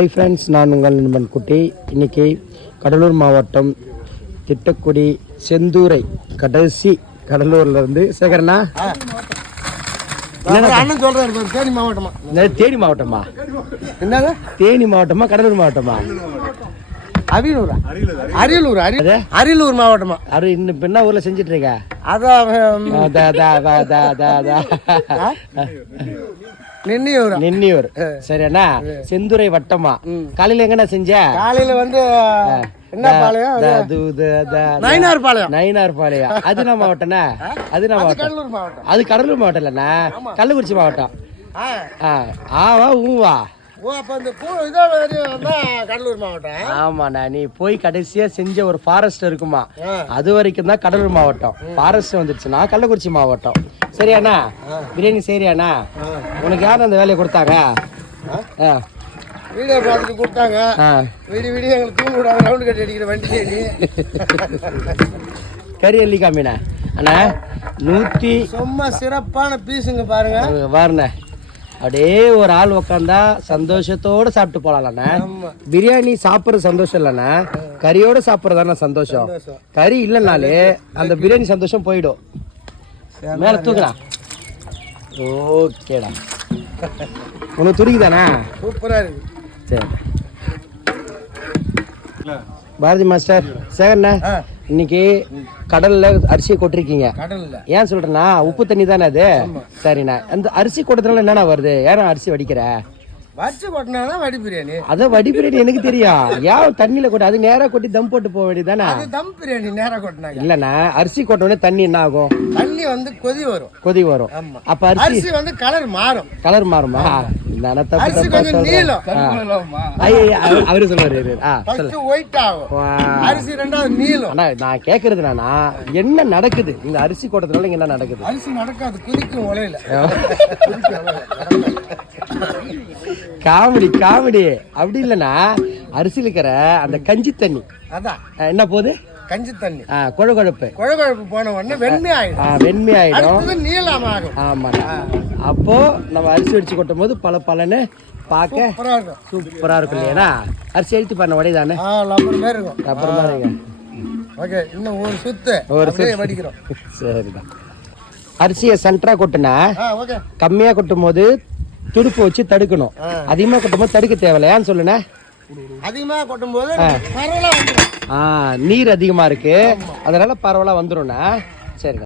Hi friends, நான் உங்கள் நண்பன் குட்டி. இன்னைக்கு கடலூர் மாவட்டம் திட்டக்குடி செந்தூரை கடைசி கடலூர்ல இருந்து சேகரனா அண்ணன் சொல்றேன். தேனி மாவட்டமா? தேனி மாவட்டமா? என்னங்க தேனி மாவட்டமா கடலூர் மாவட்டமா? அரியலூர் அரியலூர் மாவட்டமா? இன்னும் என்ன ஊர்ல செஞ்சிட்டு இருக்க? நென்னியூர். சரிண்ணா. செந்துரை வட்டமா? காலையில எங்கண்ணா செஞ்ச? காலையில வந்து என்ன பாளையம்? நயினார் பாளையம். அது நம்ம மாவட்டம்னா? அது நம்ம மாவட்டம். அது கடலூர் மாவட்டம் இல்லண்ணா, கள்ளக்குறிச்சி மாவட்டம். ஆவா ஊவா? கடலூர் மாவட்டம். ஆமாண்ணா, நீ போய் கடைசியா செஞ்ச ஒரு ஃபாரஸ்ட் இருக்குமா, அது வரைக்கும் தான் கடலூர் மாவட்டம். ஃபாரஸ்ட் வந்துருச்சுன்னா கள்ளக்குறிச்சி மாவட்டம். சரியாண்ணா? பிரியாணி சரியாண்ணா? உனக்கு யாரும் அந்த வேலையை கொடுத்தாங்க? வீடியோ பார்த்துட்டு கொடுத்தாங்க. விடிய எங்களுக்கு தூங்க விடாத ரவுண்டு கட்டி அடிக்கிற வண்டி தேடி கறி அள்ளி காமிண்ணா. அண்ணா 100 சும்மா சிறப்பான பீஸுங்க பாருங்க. பாருண்ணே, அப்படியே ஒரு ஆள் உக்காந்தா சந்தோஷத்தோட சாப்பிட்டு போலாம்ண்ணா. பிரியாணி சாப்பிட்றது சந்தோஷம் இல்லைண்ணா, கறியோட சாப்பிட்றதான சந்தோஷம். கறி இல்லைனாலே அந்த பிரியாணி சந்தோஷம் போயிடும். மேல தூக்குறா. ஓகேடா, உனக்கு துடிக்குதாண்ணா? சூப்பரா இருக்கு. சரி பாரதி மாஸ்டர், சேகர்ண்ணா, இன்னைக்கு கடல்ல அரிசியை கொட்டிருக்கீங்க. ஏன் சொல்றேன்னா, உப்பு தண்ணி தானே அது. சரிண்ணா, அந்த அரிசி கொட்டதுனால என்னண்ணா வருது? ஏன்னா அரிசி வடிக்கிற? வடி பிரியாணி. அதான் வடி பிரியாணி எனக்கு தெரியும். ஏன் தண்ணியில கொட்ட? அது நேரா கொட்டி தம் போட்டு போக வேண்டியதானே? தம் பிரியாணி நேரா கொட்டினா இல்லண்ணா, அரிசி கொட்டோடனே தண்ணி என்ன ஆகும்? தண்ணி வந்து கொதி வரும். அப்ப அரிசி வந்து கலர் மாறுமா? அவரு சொல்லுவாரு. நான் கேக்குறது என்ன நடக்குது இந்த அரிசி கொட்டதுனால? இங்க என்ன நடக்குது? அரிசி நடக்காது, குதிக்கும் உலையில. காமெடி அப்படி இல்லைன்னா, அரிசியில் இருக்கிற அந்த கஞ்சி தண்ணி அதான் என்ன போகுது? கஞ்சி தண்ணி கொழகொழப்பு போன உடனே வெண்மையாயிடும், நீளமாகும். ஆமாண்ணா. அப்போ நம்ம அரிசி அடிச்சு கொட்டும் போது பலன்னு பார்க்க சூப்பரா இருக்கும் இல்லையா? அரிசி அழித்து பண்ண உடையதானே? அப்புறமா இன்னும் ஒரு சுத்து வடிக்கிறோம். சரிதான். அரிசியை சென்டரா கொட்டுனா கம்மியா கொட்டும் போது துடுப்பு வச்சு தடுக்கணும். அதிகமா கொட்டும் போது தடுக்க தேவையில்லையான்னு சொல்லுண்ணே. அதிகமா கொட்டும் போது நீர் அதிகமா இருக்கு, அதனால பரவலா வந்துரும்ண்ணா. சரி.